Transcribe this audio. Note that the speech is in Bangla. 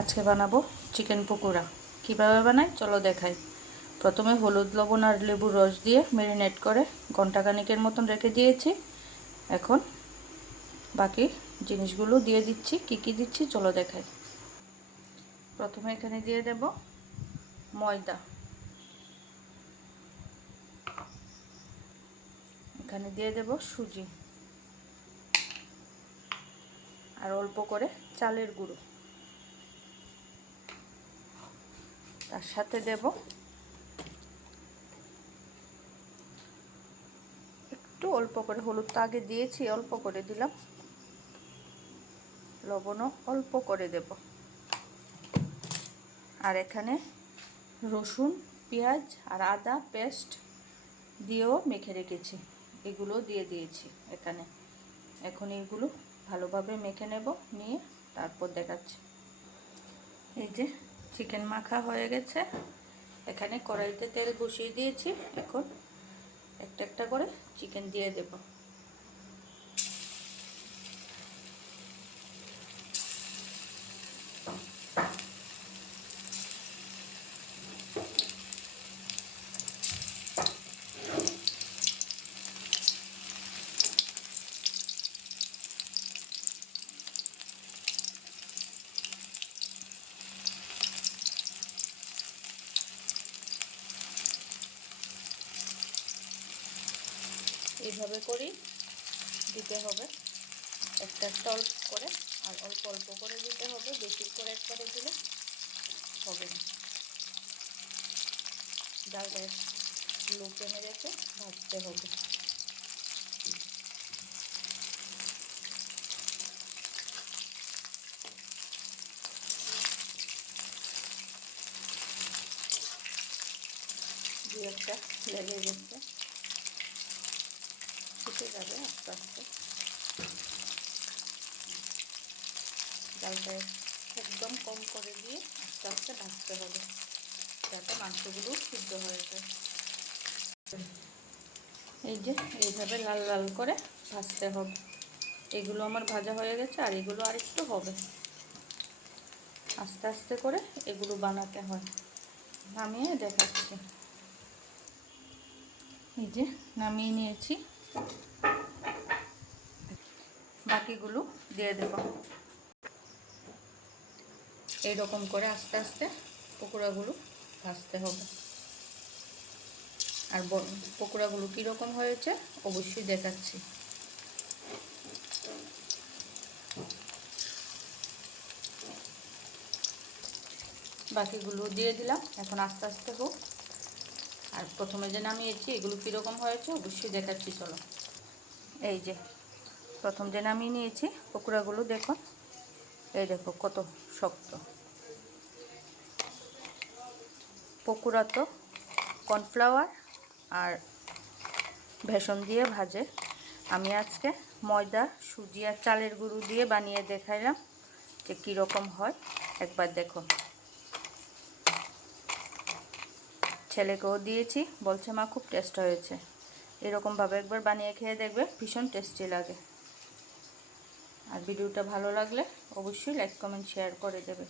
আজকে বানাবো চিকেন পকোড়া। কিভাবে বানাই চলো দেখাই। প্রথমে হলুদ লবণ আর লেবুর রস দিয়ে ম্যারিনেট করে ঘন্টাখানেকের মতন রেখে দিয়েছি। এখন বাকি জিনিসগুলো দিয়ে দিচ্ছি। কি দিচ্ছি চলো দেখাই। প্রথমে এখানে দিয়ে দেব ময়দা, এখানে দিয়ে দেব সুজি আর অল্প করে চালের গুঁড়ো। তার সাথে দেব একটু অল্প করে হলুদ, তো আগে দিয়েছি, অল্প করে দিলাম। লবণও অল্প করে দেব। আর এখানে রসুন, পেঁয়াজ আর আদা পেস্ট দিয়েও মেখে রেখেছি, এগুলো দিয়ে দিয়েছি এখানে। এখন এগুলো ভালোভাবে মেখে নেব, নিয়ে তারপর দেখাচ্ছি। এই যে চিকেন মাখা হয়ে গেছে। এখানে কড়াইতে তেল বসিয়ে দিয়েছি। এখন একটা একটা করে চিকেন দিয়ে দেব। এইভাবে করেই দিতে হবে, একটা একটা অল্প করে, আর অল্প অল্প করে দিতে হবে। বেশি করে একবারে দিলে হবে না। জালটা লো ফ্লেমে রেখে ভাজতে হবে। দু একটা লেগে গেছে, ফুটে যাবে আস্তে আস্তে। জালটা একদম কম করে দিয়ে আস্তে আস্তে ভাজতে হবে, যাতে মাংসগুলো সিদ্ধ হয়ে যায়। এই যে এইভাবে লাল লাল করে ভাজতে হবে। এগুলো আমার ভাজা হয়ে গেছে, আর এগুলো আরেকটু হবে। আস্তে আস্তে করে এগুলো বানাতে হয়। নামিয়ে দেখাচ্ছি। এই যে নামিয়ে নিয়েছি, বাকিগুলো দিয়ে দেব। এইরকম করে আস্তে আস্তে পকোড়াগুলো ভাজতে হবে। আর পকোড়াগুলো কীরকম হয়েছে অবশ্যই দেখাচ্ছি। বাকিগুলো দিয়ে দিলাম। এখন আস্তে আস্তে হোক। আর প্রথমে যে নামিয়েছি এগুলো কীরকম হয়েছে অবশ্যই দেখাচ্ছি চলো। এই যে প্রথম যে নামিয়ে নিয়েছি পকোড়াগুলো দেখো, এই দেখো কত শক্ত। পকোড়া তো কর্নফ্লাওয়ার আর বেসন দিয়ে ভাজে। আমি আজকে ময়দা, সুজি আর চালের গুঁড়ো দিয়ে বানিয়ে দেখাইলাম যে কীরকম হয়। একবার দেখো। ছেলেকেও দিয়েছি, বলছে মা খুব টেস্ট হয়েছে। এরকমভাবে একবার বানিয়ে খেয়ে দেখবে, ভীষণ টেস্টি লাগে। আর ভিডিওটা ভালো লাগলে অবশ্যই লাইক, কমেন্ট, শেয়ার করে দেবে।